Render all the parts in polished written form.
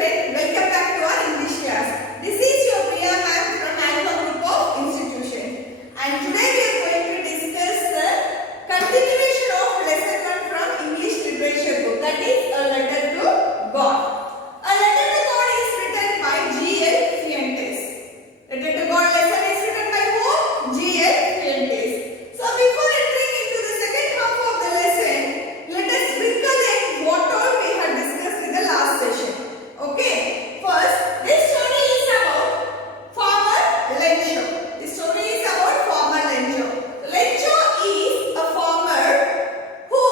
children, welcome back to our English class. This is your Priya ma'am from Alpha Group of Institutions. And today we are going to discuss the continuation of lesson 1 from English literature book, that is A Letter to God. A Letter to God is written by Cbse. Letter to God lesson is written by whom? Cbse. So before entering into the second half of the lesson, let us recollect what all we had discussed in the last session. Okay, first, this story is about farmer Lencho. This story is about farmer Lencho. Lencho is a farmer who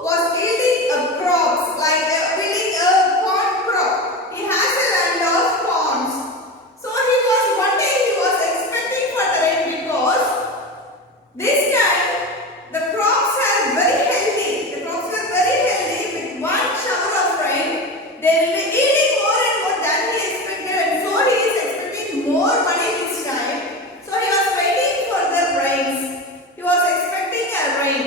was building a crops, like building a corn crop. He has a land of corns. So one day he was expecting for the rain, because this time the crops are very healthy. The crops are very healthy. With one shower of rain, they will be eating more and more than he expected, and so he is expecting more money this time. So he was waiting for the rains. He was expecting a rain.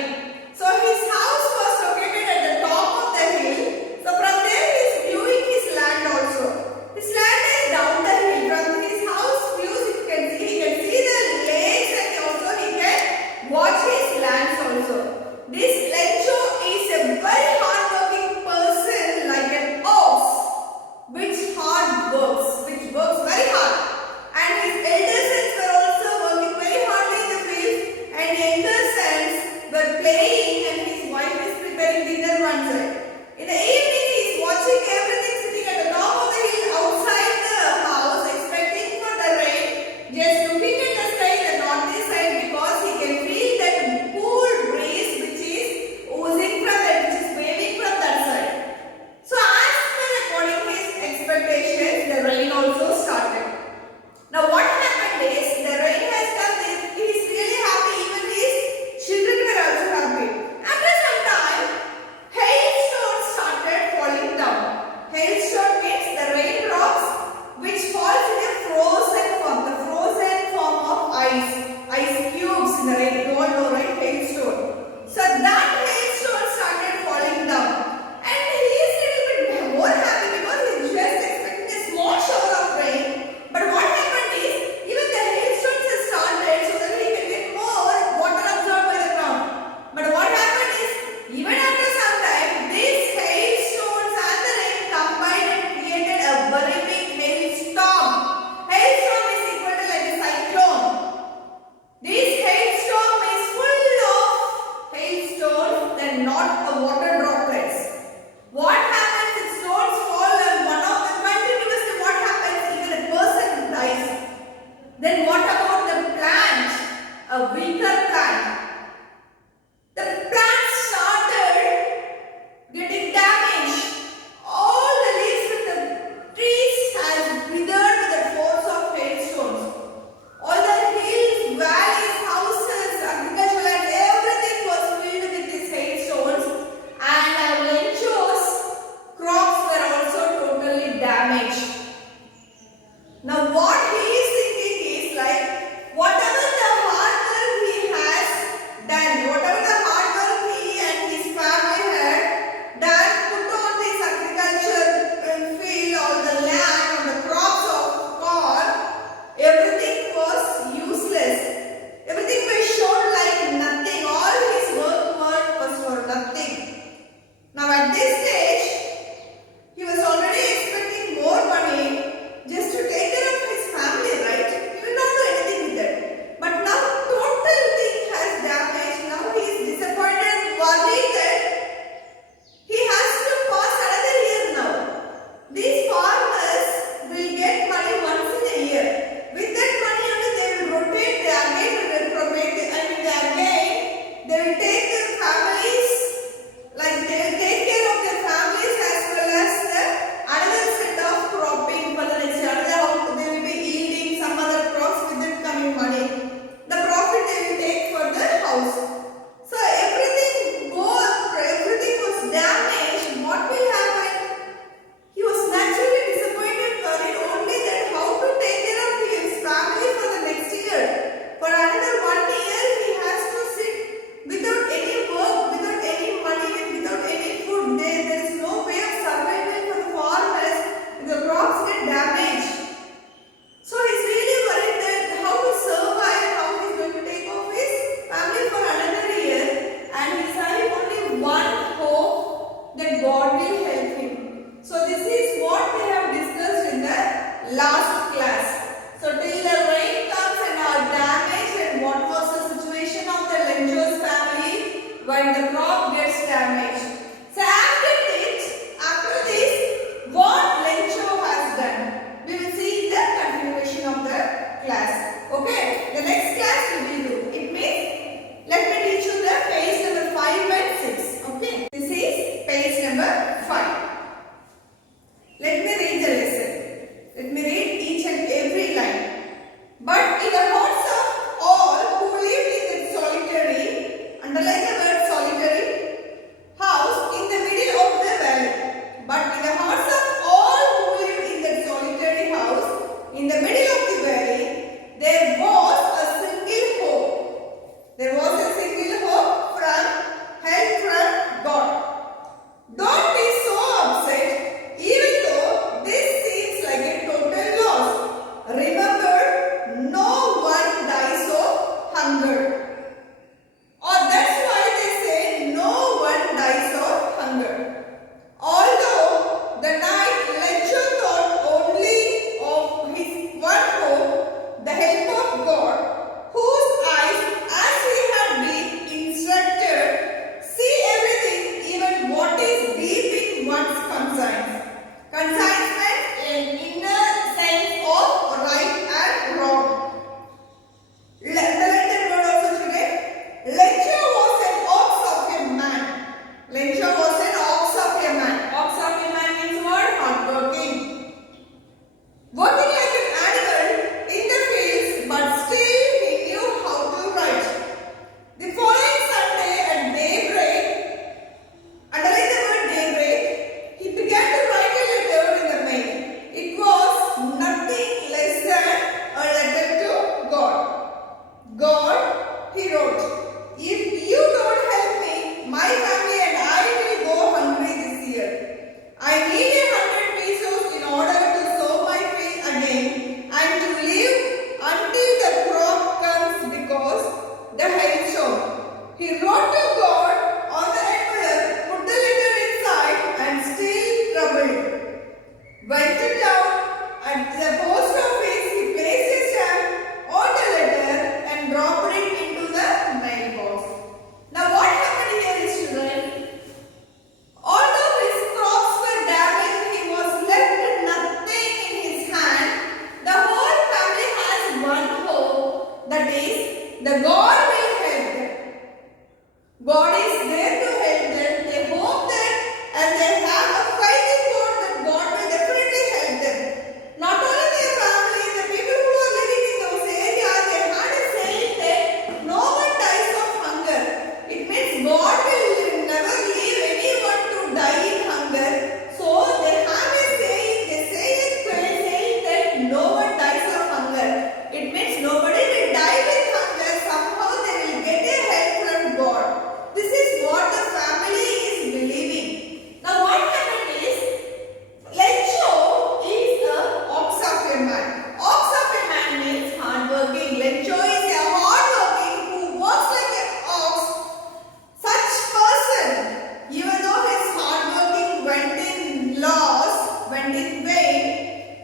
So his house was located at the top of the hill. So from there he is viewing his land also. His land is down the hill. From his house views he can see the lakes, and also he can watch his lands also. This Lencho is a very hard-working person, like an ox, which works very hard. And his elder sons were also working very hardly in the field, and younger sons were playing, and his wife is preparing dinner one side. In the evening, he is watching everything sitting at the top of the hill outside the house, expecting for the rain, just looking at the sky, the northeast side, because he can feel that cool breeze which is oozing from that, which is waving from that side. So as per according his expectations, the rain also started. Now what happened is, the rain has come, he is really happy, even his children were also happy. After some time, hailstones started falling down. Hailstone means the raindrops which falls in a frozen form, the frozen form of ice cubes in the rain. You all know, right? Hailstone. So that hailstone started falling down, and he is a little bit more happy, because he just expected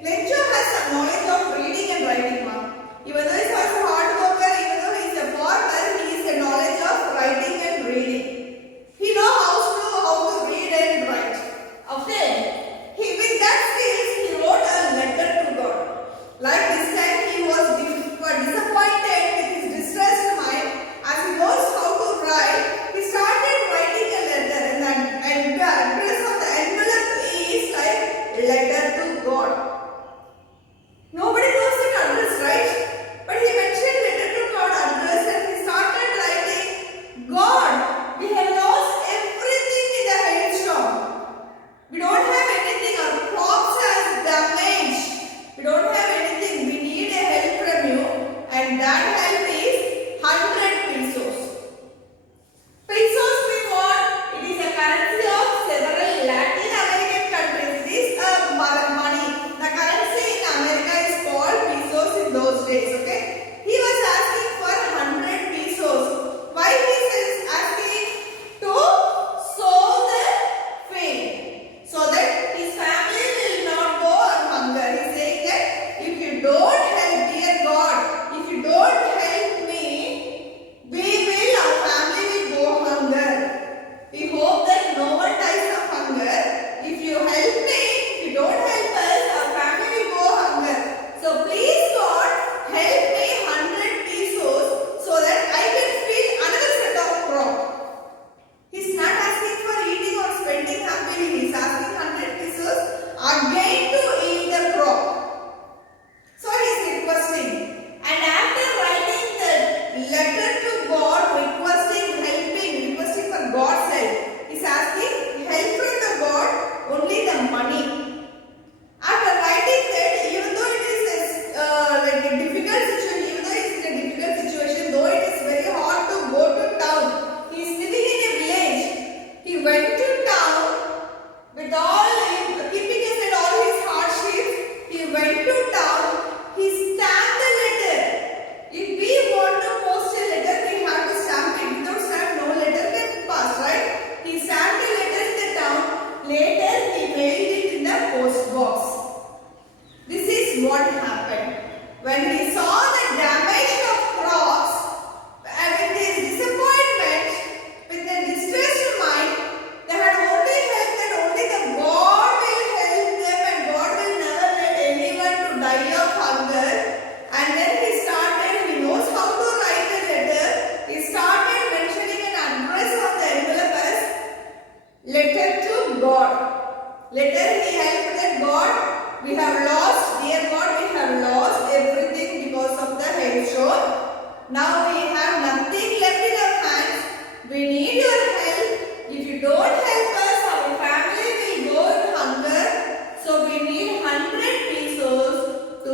Lencho has some knowledge of reading and writing. Even though he is a hard worker, even though he is a farmer, he is a knowledge of writing and reading. He knows how to read and write. Okay. With that skills, he wrote a letter to God. Like this time, he was disappointed with his distressed mind. As he knows how to write, he started writing a letter, and the address of the envelope is like letter to God. Nobody knows that address, right? But he mentioned letter to God address, and he started writing, God, we have lost everything in the hailstorm. We don't have anything. Our crops are damaged. We don't have anything. We need a help from you, and that help is 100 pesos. Pesos we want. It is a currency of several Latin American countries. This money. The currency in America is called pesos in those days. Okay. He was asking for 100 pesos. Why he is asking? To sow the field, so that his family will not go on hunger. He is saying that if you don't help, dear God, if you don't help me, our family will go hunger. We hope that no one dies of hunger. If you help me, if you don't help us, our family will go hunger. So please God, help me 100 pesos so that I can feed another set of crop. He's not asking for eating or spending happily. He's asking 100 pesos again to eat the crop. So he's requesting. And after writing the letter to God, requesting for God's help, he's asking help from the God, only the money. After writing that, even though it is like a difficult situation, even though it's in a difficult situation, though it is very hard to go to town, he is living in a village. He went to town with keeping aside all his hardships. He went to town. He stamped the letter. If we want to post a letter, we have to stamp it. Without stamp, no letter can pass, right? He stamped the letter in the town. Later, he mailed it in the post box. This is what happened. When he saw the damage of crops, and with his disappointment, with the distressed mind, they had only help that only the God will help them, and God will never let anyone to die of hunger. And then he knows how to write a letter. He started mentioning an address on the envelope as letter to God. Later he helped that God, we have lost, dear God, we have lost everything because of the hailstorm. Now we have nothing left in our hands. We need your help. If you don't help us, our family will go in hunger. So we need 100 pesos to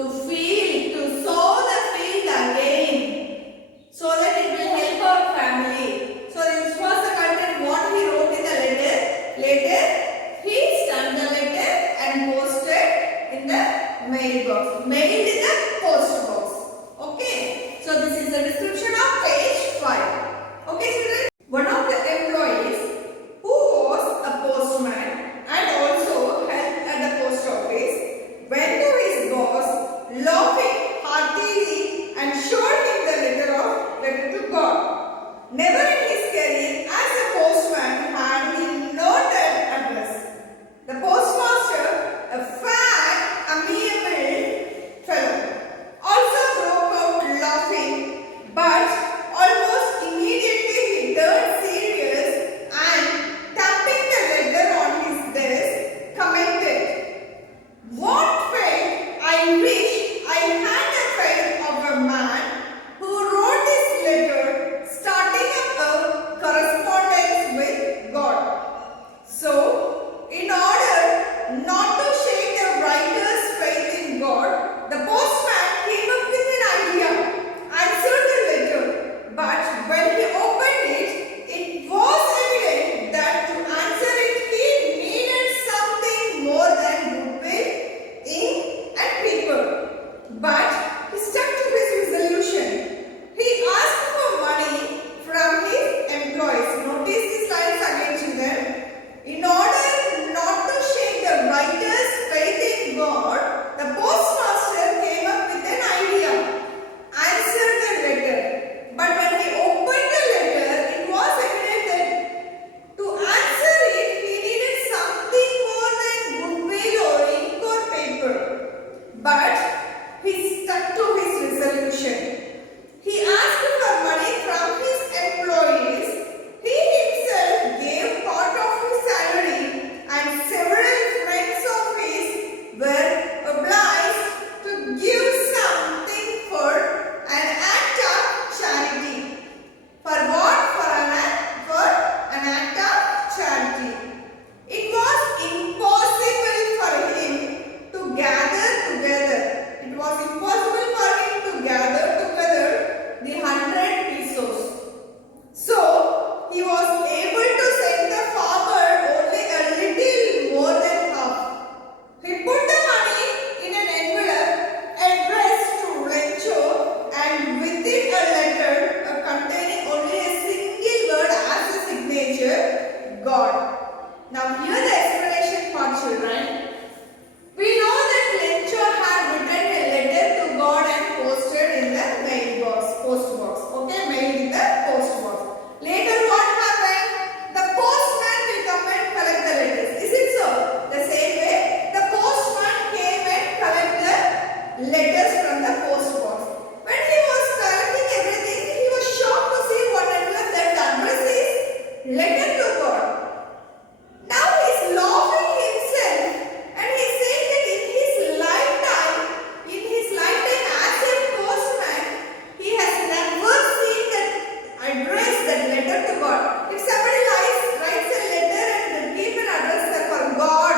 sow the field again, so that it will help our family. So this was the content what he wrote in the letter. Later, he stamped the letter and posted in the mailbox. Mailed in the post box. Okay. So this is the description of page 5. Okay, children. One of the employees who was a postman and also helped at the post office went to his boss, laughing heartily, and showed him the letter to God. Never in his career as a postman had he known that address. The postmaster, a fat, amiable fellow, also broke out laughing, but almost immediately he turned serious and, tapping the letter on his desk, commented, "What fate! I wish I had the fate of a man who wrote this letter, starting up a correspondence with God." So, in order not to shake the writer's faith in God, the postman came up with an idea, answered the letter. But when he opened it, it was evident that to answer it, he needed something more than goodwill, ink, and paper. but he stuck to his resolution. He asked for money from his employees. He himself gave part of his salary, and several friends of his were obliged to give something for an act of charity. For what? For an act of charity. It was impossible for him to gather together. It was impossible for him to gather together the 100 pesos. So he was able to send the farmer only a little more than half. He put the money in an envelope addressed to Lencho, and within a letter containing only a single word as a signature, God. Now here the explanation part, children. We know that Lencho had written a letter to God and posted in the post box. Okay, mailed in the post box. Later what happened? The postman will come and collect the letters. Is it so? The same way, the postman came and collect the letters from the post box. When he was collecting everything, he was shocked to see one envelope that the address is letter to God. Now he is laughing himself, and he said that in his lifetime as a postman, he has never seen that address, that letter to God. If somebody writes a letter and give an address for God,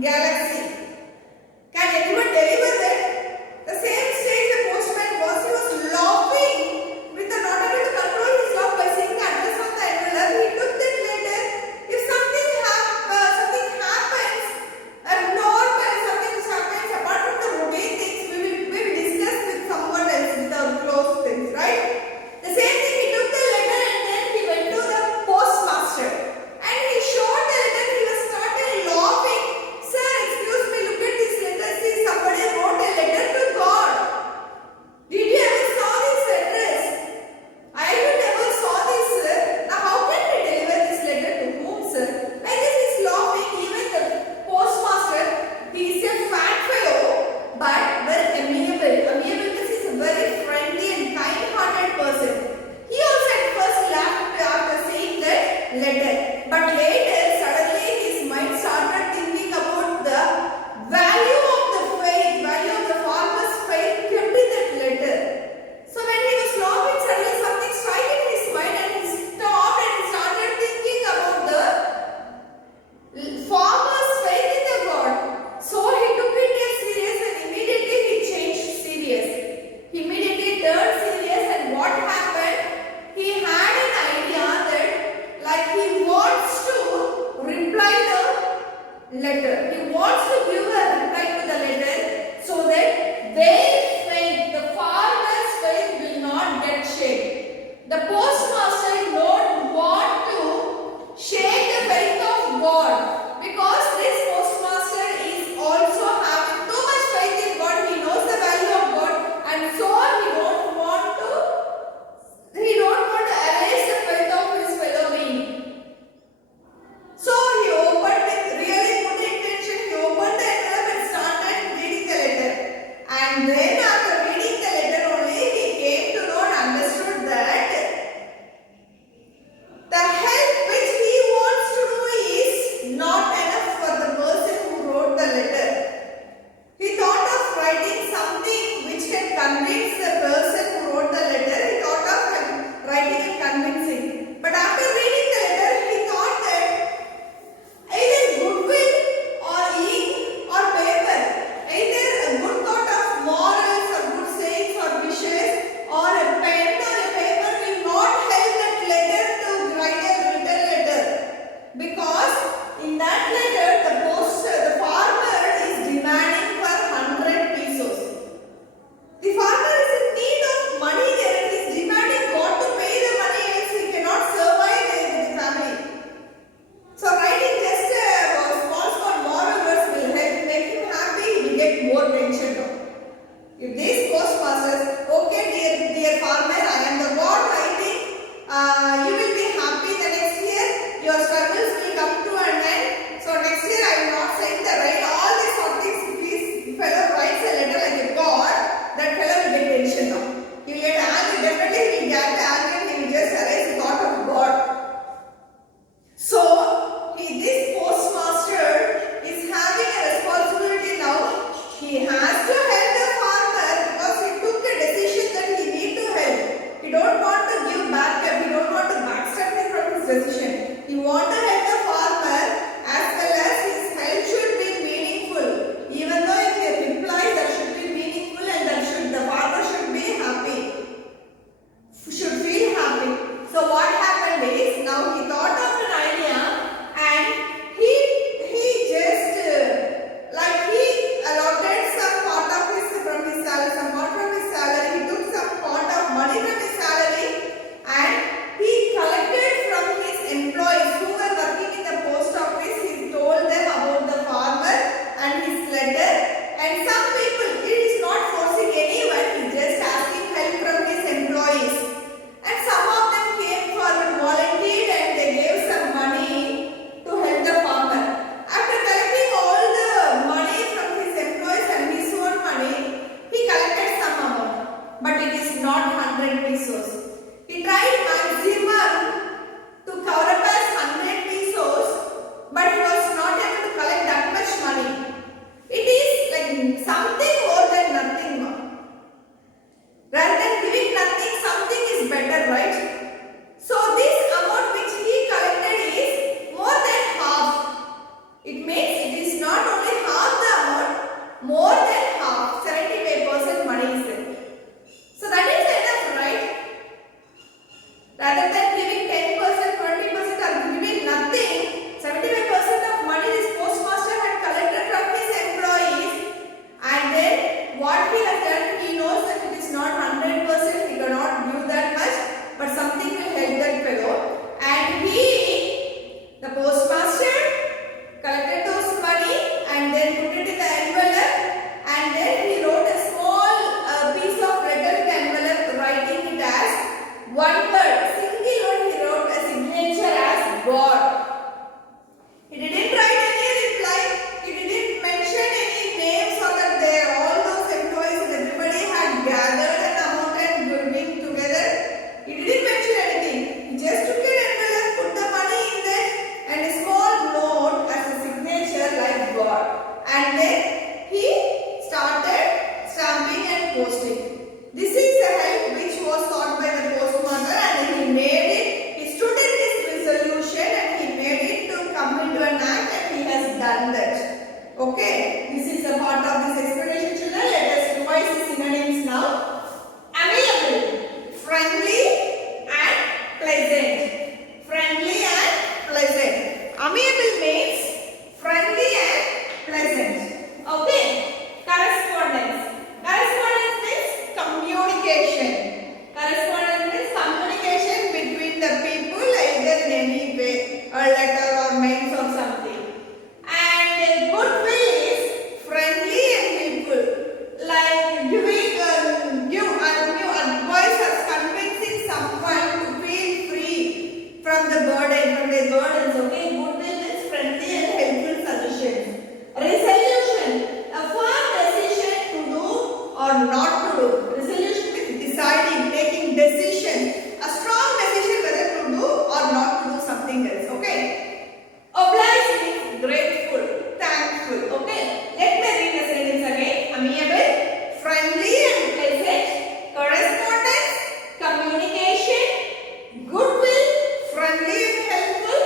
Galaxy, can anyone deliver that? The same stage the postman was. He was laughing with the not able to control his laugh by seeing the address on the envelope. He took that letter. If something happens abnormal, something happens apart from the routine things, we will discuss with someone else, with our close things, right? The same thing, he took the letter and then he went to the postmaster and he showed the letter. He was started laughing. Sir, excuse me, look at this letter. See, somebody wrote a letter to God. Did you ever saw this address? I never saw this, sir. Now how can we deliver this letter to whom, sir? Like this, he's laughing. Even the postmaster, he is a fat fellow, but very amiable. Amiable means he's a very friendly and kind-hearted person. He also at first laughed after seeing that letter, but later suddenly his mind started thinking about the value of the faith, value of the farmer's faith kept in that letter. So when he was laughing, suddenly something struck in his mind and he stopped and he started thinking about the farmer's faith in the God. So he took it as serious and immediately he changed serious. He immediately turned serious, and what happened? He had an idea that like he wants to reply the letter. He wants to give a reply to the letter so that their faith, the farmer's faith, will not get shaken. The postmaster don't want to shake the faith of God, because this postmaster is also having too much faith in God. He knows the value of God, and so he don't want to erase the faith of his fellow being. So he opened with really good intention. He opened the envelope and started reading the letter. And then after reading the letter only, he came to know and understood that or not to do. Resolution means deciding, taking decision, a strong decision whether to do or not to do something else. Okay. Oblige means grateful, thankful. Okay. Let me read the sentence again. Amiable, friendly and pleasant, correspondence, communication, goodwill, friendly and helpful,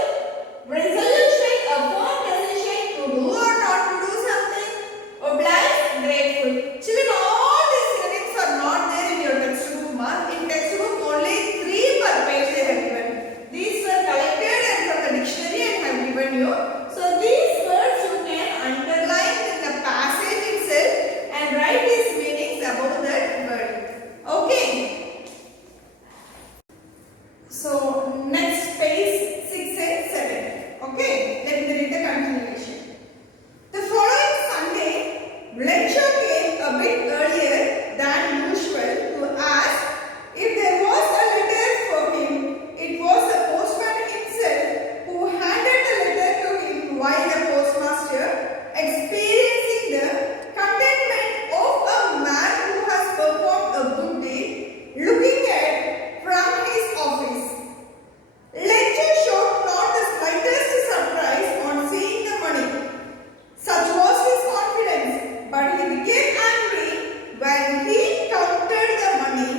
resolution, a firm decision to do or not to do something, oblige, grateful. Children, all these synonyms are not there in your textbook, ma. In textbook, only 3 per page they have given. These were collected and from the dictionary and have given you. So these words you can underline in the passage itself and write its meanings about that word. Okay. So next page 6 and 7. Okay. Let me read the continuation. The following Sunday, Lencho came a bit earlier than usual to ask if there was a letter for him. It was the postman himself who handed the letter to him while the postmaster, experiencing the contentment of a man who has performed a good deed, looking at from his office. Lencho showed not the slightest surprise on seeing the money. Such was his confidence, but he became angry when he counted the money.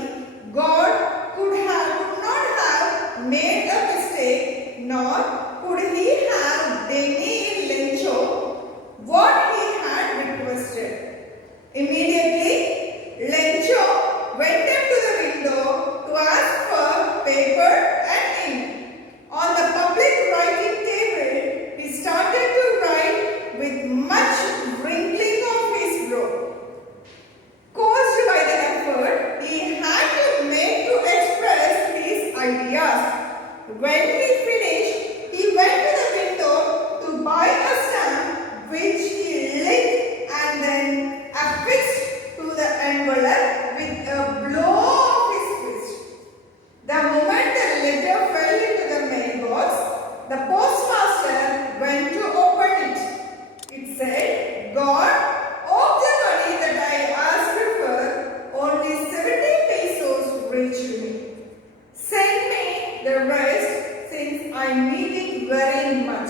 God could not have made a mistake, nor could he have denied Lencho what he had requested. Immediately, Lencho went up to the window to ask for paper and ink. On the public writing table, he started to write with much wrinkling of his brow, caused by the effort he had to make to express his ideas. When he finished, he went to the window to buy a stamp which he lit and then affixed to the envelope with a blow of his fist. The moment the letter fell into the mailbox, the postmaster went to open it. It said, God, of the money that I asked for, only 70 pesos reached me. Send me the rest since I need it very much.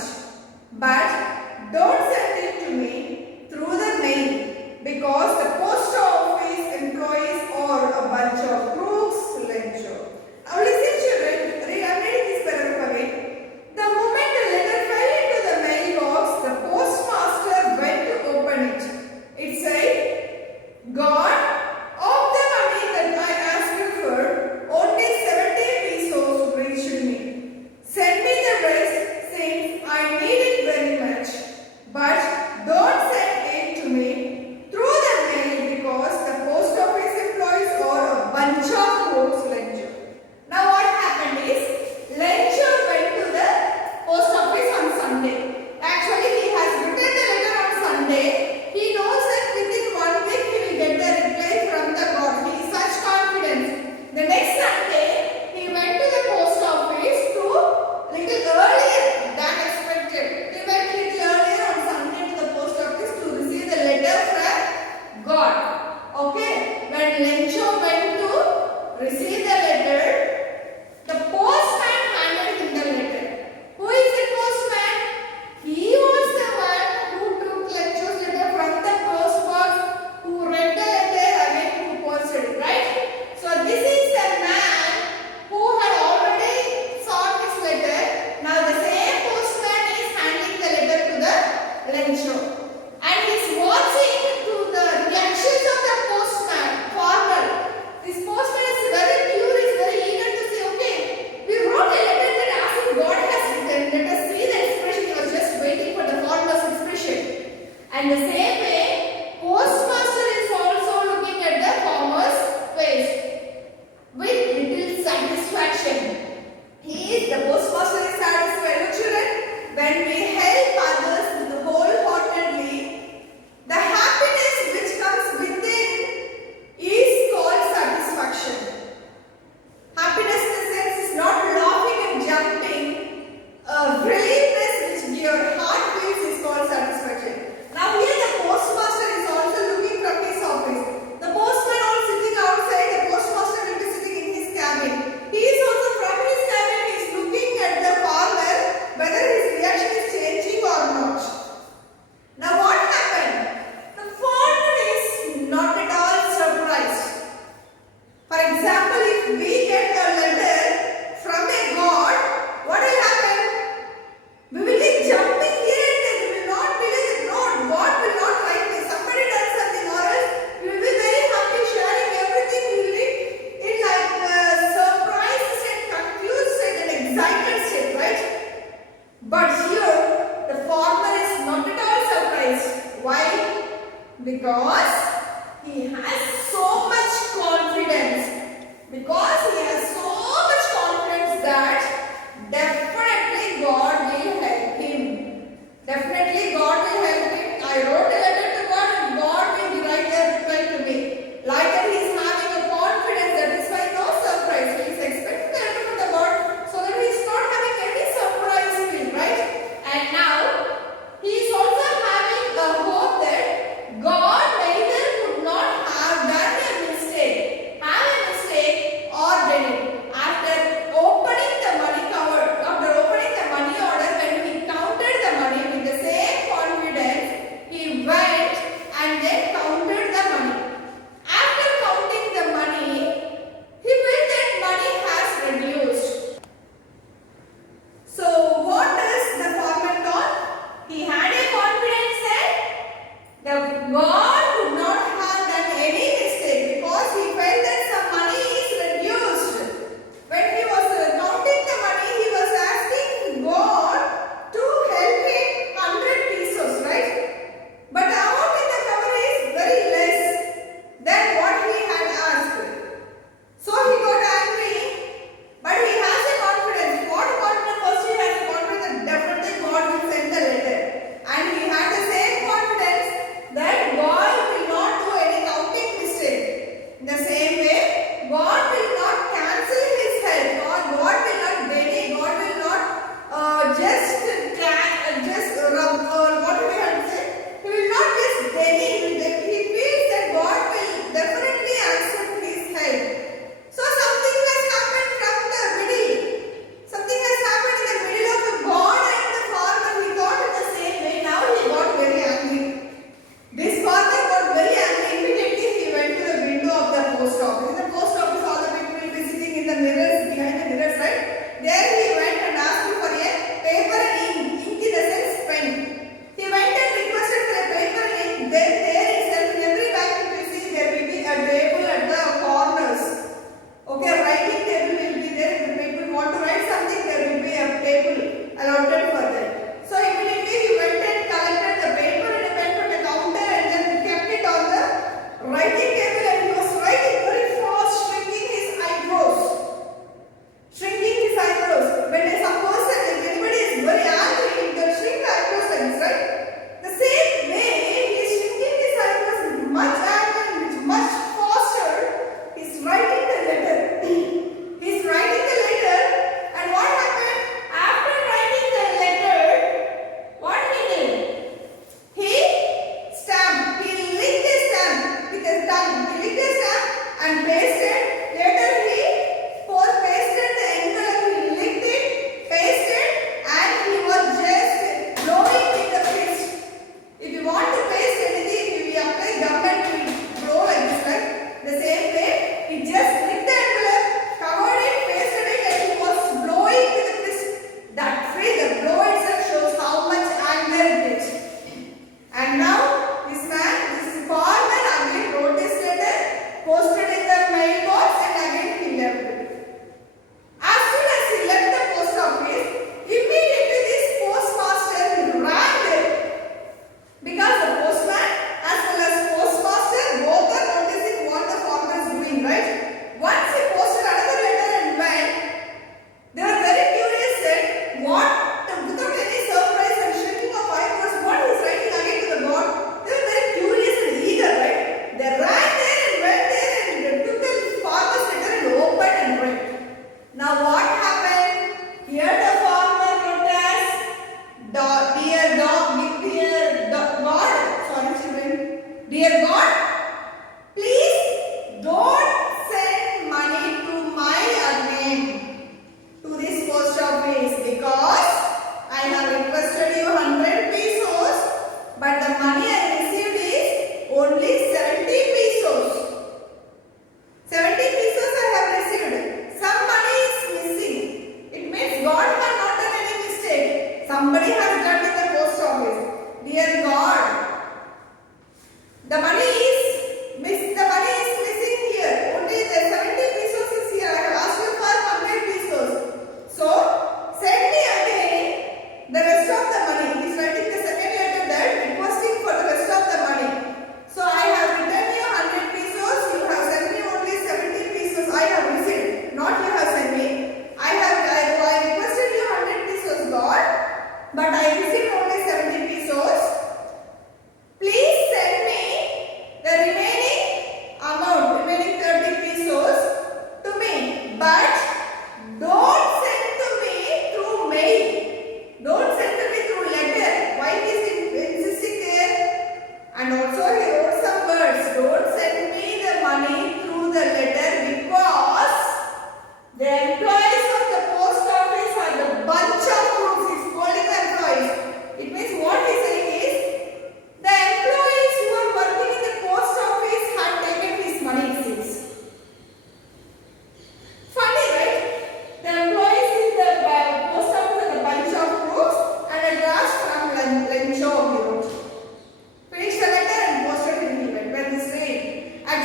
But don't send it to me through the mail because the post office employees are a bunch of crooks, Lencho. Now listen children, I'm reading this paragraph again. The moment the letter fell into the mailbox, the postmaster went to open it. It said, God, of the money that I asked for, only 70 pesos reached me. Send me the rest since I need it very much. But don't send it to me through the mail because the post office employees are a bunch of crooks, Lencho. Now what happened is, Lencho went to the post office on Sunday. Actually, he has written the letter on Sunday. He knows that within 1 week he will get the reply from the God. He is such confidence. The next Sunday, he went to the post office to little earlier than expected. He went little earlier on Sunday to the post office to receive the letter from God. Okay, when Lencho went to receive the letter, the postman handed him the letter. Who is the postman? He was the one who took Lencho's letter from the post box, who read the letter again, who posted it, right? So this is the man who had already saw his letter. Now the same postman is handing the letter to the Lencho. And he is watching to the reactions of the postman, farmer. This postman is very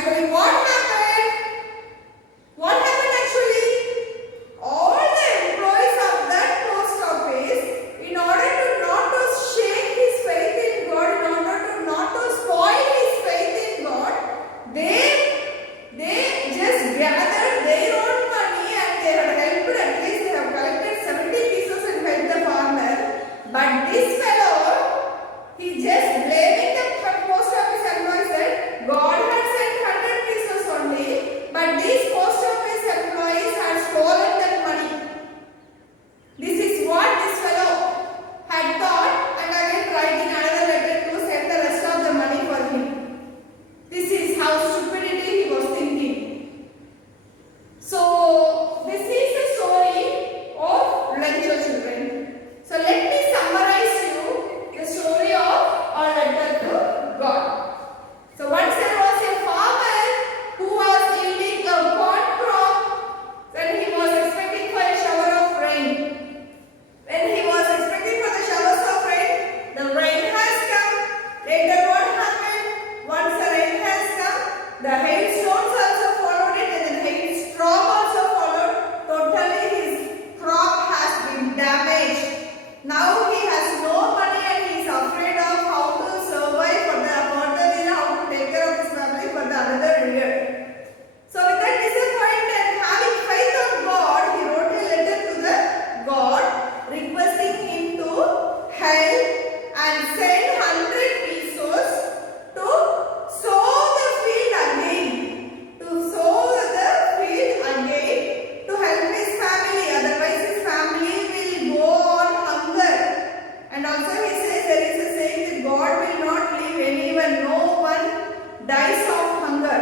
actually what happened? What happened actually? All the employees of that post office, in order to not to shake his faith in God, in order to not to spoil his faith in God, they just gathered their own money and they had helped, at least they have collected 70 pesos and helped the farmer. But this fellow, he just blaming the post office employees that God had sent 100 pesos only, but these post office employees had stolen that money. This is what this fellow had thought, and again writing another letter to send the rest of the money for him. This is how stupidity he was thinking. So this is the story of lecture children. So let me summarize you the story of our letter to God. So once there was a farmer who was yielding a corn crop, and he was expecting for a shower of rain. When he was expecting for the showers of rain, the rain has come. Later what happened? Once the rain has come, the hailstones also followed it, and the hailstorm also followed. Totally his crop has been damaged. Now he has no money and he is afraid of how to survive for the further year, how to take care of his family for the another year. So with that disappointment and having faith on God, he wrote a letter to the God requesting him to help and send 100 pesos to sow the field again. To sow the field again to help his family. Otherwise his family will go on hunger. And also he says there is a saying that God will not leave anyone. No one dies of hunger.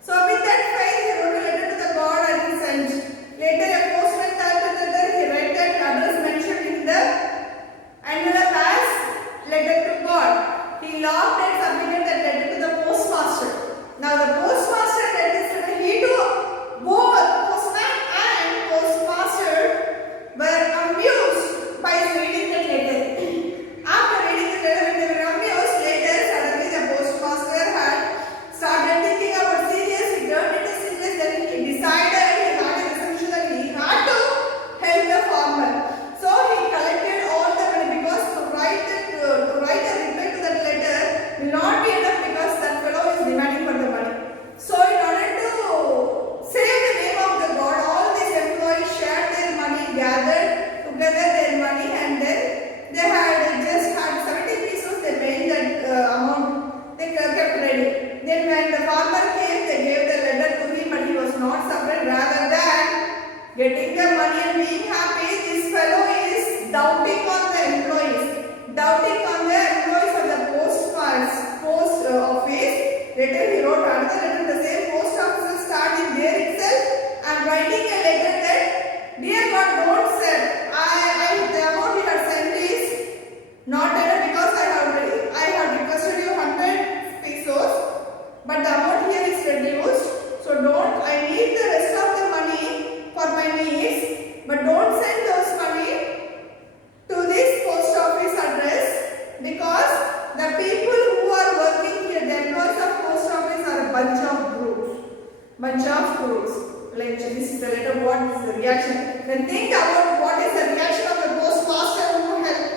So with that faith he wrote a letter to the God and he sent. Later a postman typed the letter. He wrote that address mentioned in the envelope as letter to God. He locked and submitted that letter to the postmaster. Now the postmaster registered. He too, both postman and postmaster were amused by reading that letter. After reading the letter, when they were amused, later suddenly the postmaster had started thinking about serious. He turned into serious. Then he decided, he had a resolution that he had to help the farmer. So he collected all the money, because to write a reply to that letter will not be enough, because that fellow is demanding for the money. So in order to save the name of the God, all these employees shared their money, gathered together their money, and then they just had 70 pesos. They paid that amount. They kept ready. Then when the farmer came, they gave the letter to him, but he was not surprised. Rather than getting the money and being happy, this fellow is doubting on the employees. Doubting on the employees of the post office. Later he wrote another letter to the same post office, starting there itself and writing a letter that, dear God, don't send. The amount he had sent is not enough, because I have requested you 100 pesos, but the amount here is reduced. So I need the rest of the money for my needs, but don't send those money to this post office address, because the people who are working here, the employees of post office, are a bunch of brutes. Like this is the letter. What is the reaction? Then think about what is the reaction of the postmaster who helped,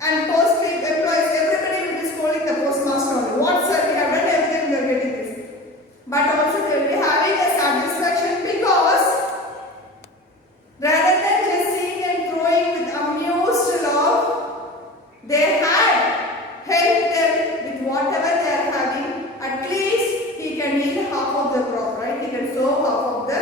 and post employees. Everybody will be scolding the postmaster. What sir? We have done everything. We are getting this. But also they will be having a satisfaction, because rather than just seeing and throwing with amused love, they had helped them with whatever they are having. At least he can yield half of the crop, right? He can sow half of the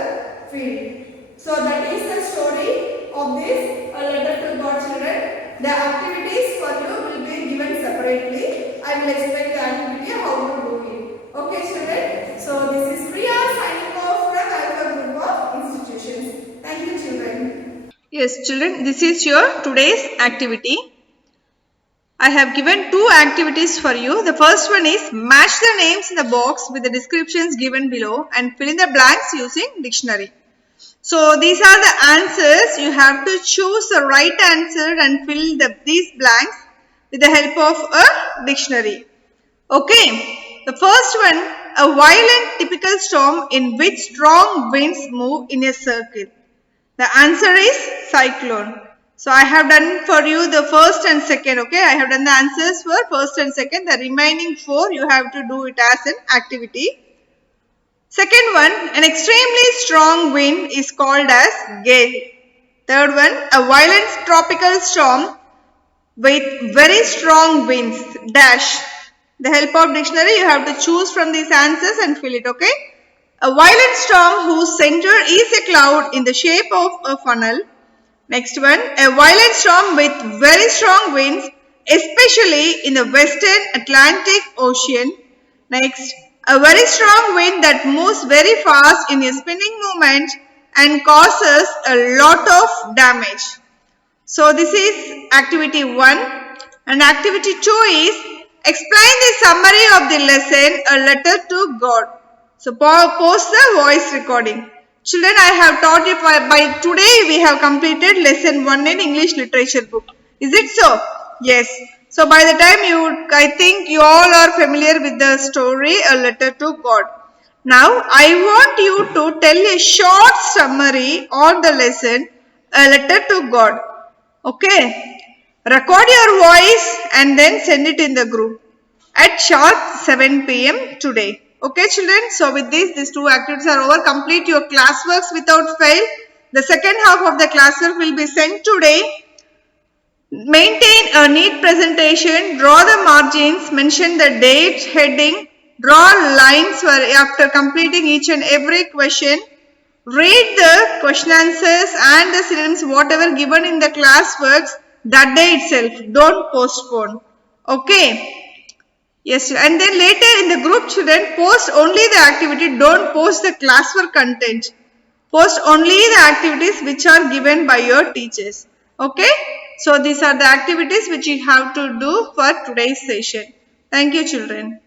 field. So that is the story of this letter to God, children. The activities for you will be given separately. I will explain the activity, how to do it. Okay, children. So this is Priya signing off from Alpha Group of Institutions. Thank you, children. Yes, children, this is your today's activity. I have given two activities for you. The first one is match the names in the box with the descriptions given below and fill in the blanks using dictionary. So these are the answers. You have to choose the right answer and fill these blanks with the help of a dictionary. Okay, the first one, a violent typical storm in which strong winds move in a circle. The answer is cyclone. So I have done for you the first and second, okay. I have done the answers for first and second. The remaining 4 you have to do it as an activity. Second one, an extremely strong wind is called as gale. Third one, a violent tropical storm with very strong winds, dash. The help of dictionary, you have to choose from these answers and fill it, okay. A violent storm whose center is a cloud in the shape of a funnel. Next one, a violent storm with very strong winds, especially in the western Atlantic Ocean. Next, a very strong wind that moves very fast in a spinning movement and causes a lot of damage. So this is activity 1 and activity 2 is explain the summary of the lesson, a letter to God. So post the voice recording. Children, I have taught you by today we have completed lesson 1 in English literature book. Is it so? Yes. So by the time I think you all are familiar with the story, a letter to God. Now I want you to tell a short summary on the lesson, a letter to God. Okay. Record your voice and then send it in the group at sharp 7 p.m. today. Okay children, so with this, these 2 activities are over. Complete your classworks without fail. The second half of the classwork will be sent today. Maintain a neat presentation, draw the margins, mention the date, heading, draw lines for after completing each and every question. Read the question answers and the synonyms whatever given in the classworks that day itself. Don't postpone. Okay. Yes, and then later in the group children, post only the activity, don't post the classwork content. Post only the activities which are given by your teachers. Okay. So these are the activities which you have to do for today's session. Thank you children.